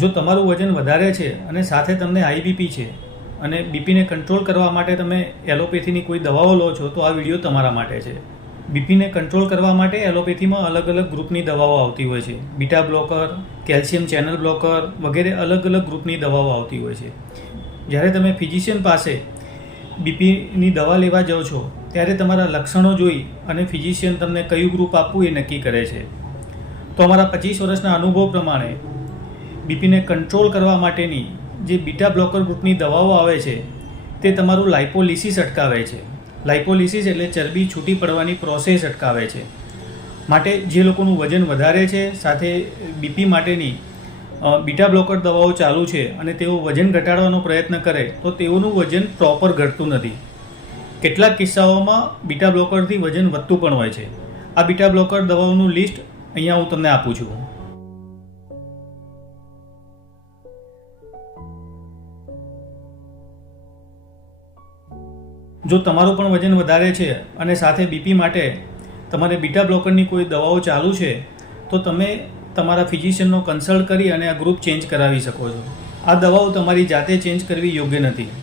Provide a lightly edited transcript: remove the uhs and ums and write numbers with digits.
જો તમારું વજન વધારે છે અને સાથે તમને હાઈ બીપી છે અને બીપીને કંટ્રોલ કરવા માટે તમે એલોપેથીની કોઈ દવાઓ લો છો તો આ વિડીયો તમારા માટે છે. બીપીને કંટ્રોલ કરવા માટે એલોપેથીમાં અલગ અલગ ગ્રુપની દવાઓ આવતી હોય છે. Beta blocker, calcium channel blocker વગેરે અલગ અલગ ગ્રુપની દવાઓ આવતી હોય છે. જ્યારે તમે ફિઝિશિયન પાસે બીપીની દવા લેવા જાઓ છો ત્યારે તમારા લક્ષણો જોઈ અને ફિઝિશિયન તમને કયું ગ્રુપ આપવું એ નક્કી કરે છે. તો અમારા 25 વર્ષના અનુભવ પ્રમાણે બીપીને કંટ્રોલ કરવા માટેની જે બીટા બ્લોકર ગ્રુપની દવાઓ આવે છે તે તમારું લાઇપોલિસિસ અટકાવે છે. લાઇપોલિસિસ એટલે ચરબી છૂટી પડવાની પ્રોસેસ અટકાવે છે. માટે જે લોકોનું વજન વધારે છે સાથે બીપી માટેની બીટા બ્લોકર દવાઓ ચાલુ છે અને તેઓ વજન ઘટાડવાનો પ્રયત્ન કરે તો તેઓનું વજન પ્રોપર ઘટતું નથી. કેટલાક કિસ્સાઓમાં બીટા બ્લોકરથી વજન વધતું પણ હોય છે. આ બીટા બ્લોકર દવાઓનું લિસ્ટ અહીંયા હું તમને આપું છું. જો તમારું પણ વજન વધારે છે અને સાથે બીપી માટે તમારે બીટા બ્લોકરની કોઈ દવાઓ ચાલુ છે તો તમે તમારા ફિઝિશિયનનો કન્સલ્ટ કરી અને આ ગ્રુપ ચેન્જ કરાવી શકો છો. આ દવાઓ તમારી જાતે ચેન્જ કરવી યોગ્ય નથી.